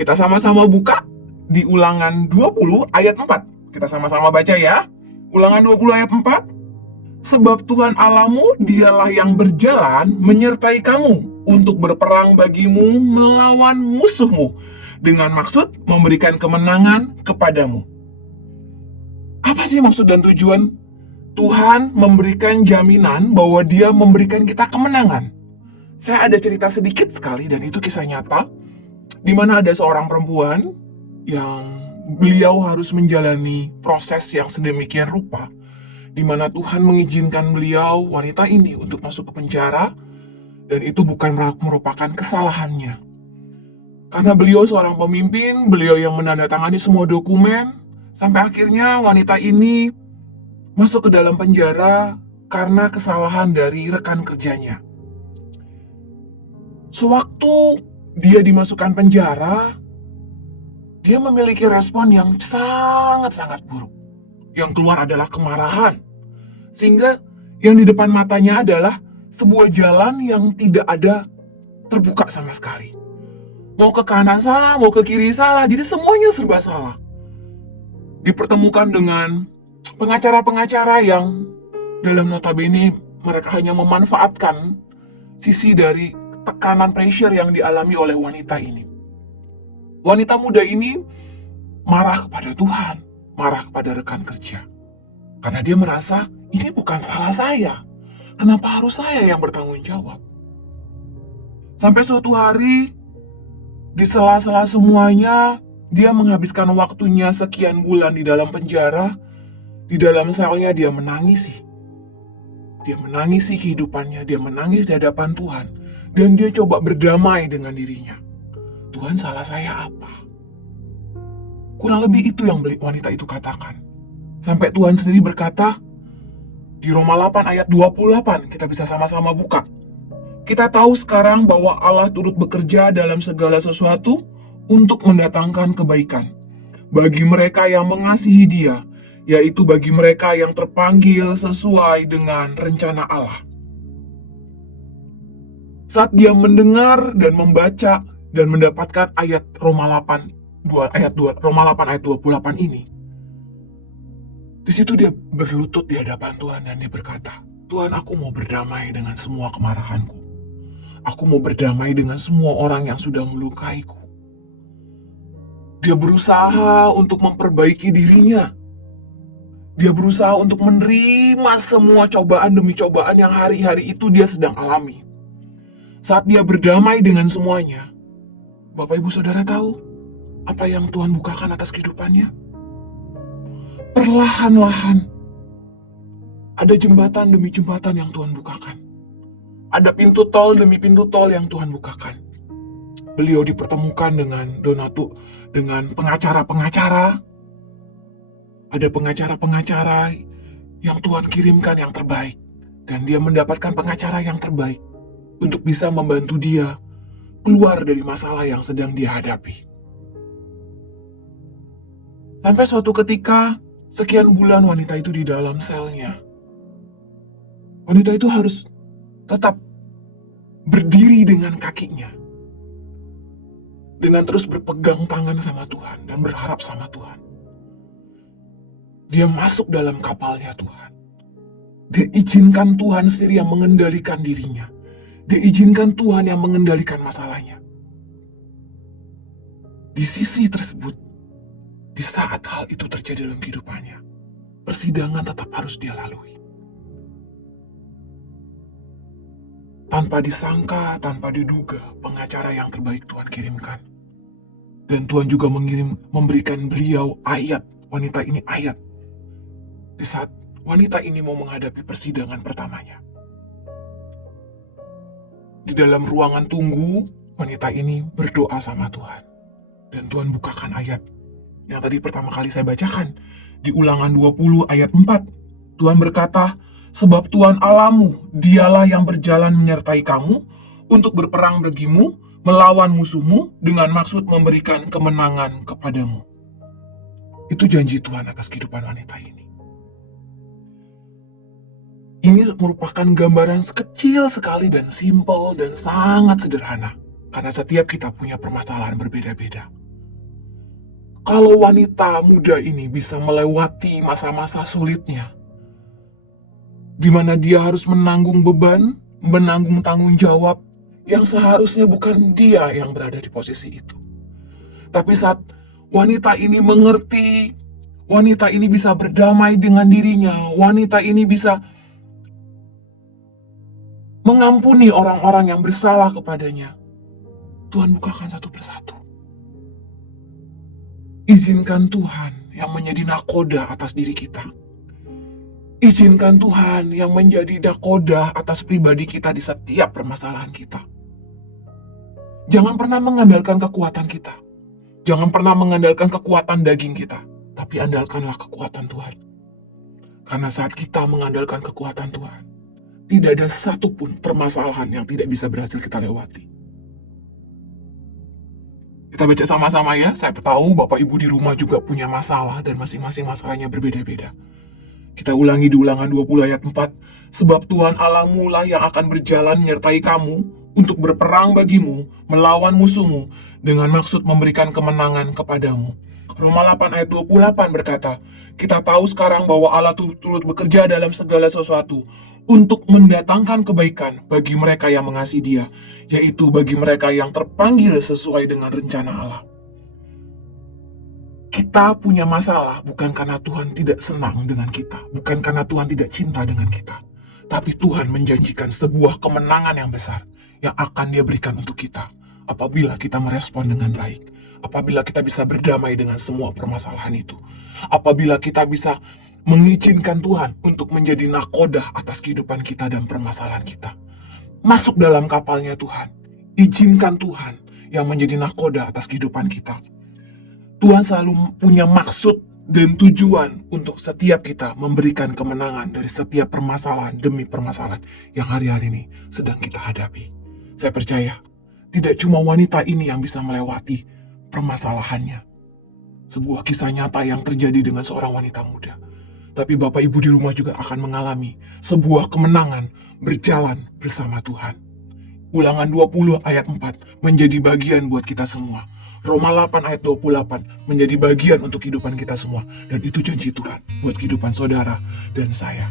kita sama-sama buka di Ulangan 20 ayat 4. Kita sama-sama baca ya. Ulangan 20 ayat 4. Sebab Tuhan Allahmu dialah yang berjalan menyertai kamu untuk berperang bagimu melawan musuhmu dengan maksud memberikan kemenangan kepadamu. Apa sih maksud dan tujuan? Tuhan memberikan jaminan bahwa Dia memberikan kita kemenangan. Saya ada cerita sedikit sekali dan itu kisah nyata, di mana ada seorang perempuan yang beliau harus menjalani proses yang sedemikian rupa, di mana Tuhan mengizinkan beliau, wanita ini, untuk masuk ke penjara, dan itu bukan merupakan kesalahannya. Karena beliau seorang pemimpin, beliau yang menandatangani semua dokumen, sampai akhirnya wanita ini masuk ke dalam penjara karena kesalahan dari rekan kerjanya. Sewaktu dia dimasukkan penjara, dia memiliki respon yang sangat-sangat buruk. Yang keluar adalah kemarahan. Sehingga yang di depan matanya adalah sebuah jalan yang tidak ada terbuka sama sekali. Mau ke kanan salah, mau ke kiri salah, jadi semuanya serba salah. Dipertemukan dengan pengacara-pengacara yang dalam notabene mereka hanya memanfaatkan sisi dari tekanan pressure yang dialami oleh wanita ini. Wanita muda ini marah kepada Tuhan, marah kepada rekan kerja. Karena dia merasa, ini bukan salah saya. Kenapa harus saya yang bertanggung jawab? Sampai suatu hari, di sela-sela semuanya, dia menghabiskan waktunya sekian bulan di dalam penjara. Di dalam selnya dia menangisi. Dia menangisi kehidupannya, dia menangis di hadapan Tuhan. Dan dia coba berdamai dengan dirinya. Tuhan, salah saya apa? Kurang lebih itu yang wanita itu katakan. Sampai Tuhan sendiri berkata, di Roma 8 ayat 28, kita bisa sama-sama buka. Kita tahu sekarang bahwa Allah turut bekerja dalam segala sesuatu untuk mendatangkan kebaikan bagi mereka yang mengasihi Dia, yaitu bagi mereka yang terpanggil sesuai dengan rencana Allah. Saat dia mendengar dan membaca dan mendapatkan ayat Roma 8 ayat 28 ini, di situ dia berlutut di hadapan Tuhan dan dia berkata, Tuhan, aku mau berdamai dengan semua kemarahanku. Aku mau berdamai dengan semua orang yang sudah melukaiku. Dia berusaha untuk memperbaiki dirinya. Dia berusaha untuk menerima semua cobaan demi cobaan yang hari-hari itu dia sedang alami. Saat dia berdamai dengan semuanya, Bapak Ibu Saudara tahu apa yang Tuhan bukakan atas kehidupannya? Perlahan-lahan ada jembatan demi jembatan yang Tuhan bukakan. Ada pintu tol demi pintu tol yang Tuhan bukakan. Beliau dipertemukan dengan dengan pengacara-pengacara. Ada pengacara-pengacara yang Tuhan kirimkan yang terbaik. Dan dia mendapatkan pengacara yang terbaik untuk bisa membantu dia keluar dari masalah yang sedang dia hadapi. Sampai suatu ketika, sekian bulan wanita itu di dalam selnya. Wanita itu harus tetap berdiri dengan kakinya. Dengan terus berpegang tangan sama Tuhan dan berharap sama Tuhan. Dia masuk dalam kapalnya Tuhan. Dia izinkan Tuhan sendiri yang mengendalikan dirinya. Dia izinkan Tuhan yang mengendalikan masalahnya. Di sisi tersebut, di saat hal itu terjadi dalam kehidupannya, persidangan tetap harus dia lalui. Tanpa disangka, tanpa diduga, pengacara yang terbaik Tuhan kirimkan. Dan Tuhan juga memberikan beliau ayat, wanita ini ayat. Di saat wanita ini mau menghadapi persidangan pertamanya. Di dalam ruangan tunggu, wanita ini berdoa sama Tuhan. Dan Tuhan bukakan ayat yang tadi pertama kali saya bacakan. Di Ulangan 20 ayat 4. Tuhan berkata, sebab Tuhan Allahmu, dialah yang berjalan menyertai kamu untuk berperang bagimu, melawan musuhmu dengan maksud memberikan kemenangan kepadamu. Itu janji Tuhan atas kehidupan wanita ini. Ini merupakan gambaran kecil sekali dan simpel dan sangat sederhana. Karena setiap kita punya permasalahan berbeda-beda. Kalau wanita muda ini bisa melewati masa-masa sulitnya, di mana dia harus menanggung beban, menanggung tanggung jawab yang seharusnya bukan dia yang berada di posisi itu. Tapi saat wanita ini mengerti, wanita ini bisa berdamai dengan dirinya, wanita ini bisa mengampuni orang-orang yang bersalah kepadanya, Tuhan bukakan satu persatu. Izinkan Tuhan yang menjadi nakoda atas diri kita. Izinkan Tuhan yang menjadi nakoda atas pribadi kita di setiap permasalahan kita. Jangan pernah mengandalkan kekuatan kita. Jangan pernah mengandalkan kekuatan daging kita. Tapi andalkanlah kekuatan Tuhan. Karena saat kita mengandalkan kekuatan Tuhan, tidak ada satupun permasalahan yang tidak bisa berhasil kita lewati. Kita baca sama-sama ya. Saya tahu Bapak Ibu di rumah juga punya masalah dan masing-masing masalahnya berbeda-beda. Kita ulangi di Ulangan 20 ayat 4. Sebab Tuhan Allahmu lah yang akan berjalan menyertai kamu untuk berperang bagimu, melawan musuhmu, dengan maksud memberikan kemenangan kepadamu. Roma 8 ayat 28 berkata, kita tahu sekarang bahwa Allah turut bekerja dalam segala sesuatu untuk mendatangkan kebaikan bagi mereka yang mengasihi Dia, yaitu bagi mereka yang terpanggil sesuai dengan rencana Allah. Kita punya masalah bukan karena Tuhan tidak senang dengan kita, bukan karena Tuhan tidak cinta dengan kita, tapi Tuhan menjanjikan sebuah kemenangan yang besar yang akan Dia berikan untuk kita apabila kita merespon dengan baik, apabila kita bisa berdamai dengan semua permasalahan itu, apabila kita bisa mengizinkan Tuhan untuk menjadi nakoda atas kehidupan kita dan permasalahan kita. Masuk dalam kapalnya Tuhan, izinkan Tuhan yang menjadi nakoda atas kehidupan kita. Tuhan selalu punya maksud dan tujuan untuk setiap kita memberikan kemenangan dari setiap permasalahan demi permasalahan yang hari-hari ini sedang kita hadapi. Saya percaya, tidak cuma wanita ini yang bisa melewati permasalahannya. Sebuah kisah nyata yang terjadi dengan seorang wanita muda. Tapi Bapak Ibu di rumah juga akan mengalami sebuah kemenangan berjalan bersama Tuhan. Ulangan 20 ayat 4 menjadi bagian buat kita semua. Roma 8 ayat 28 menjadi bagian untuk kehidupan kita semua. Dan itu janji Tuhan buat kehidupan saudara dan saya.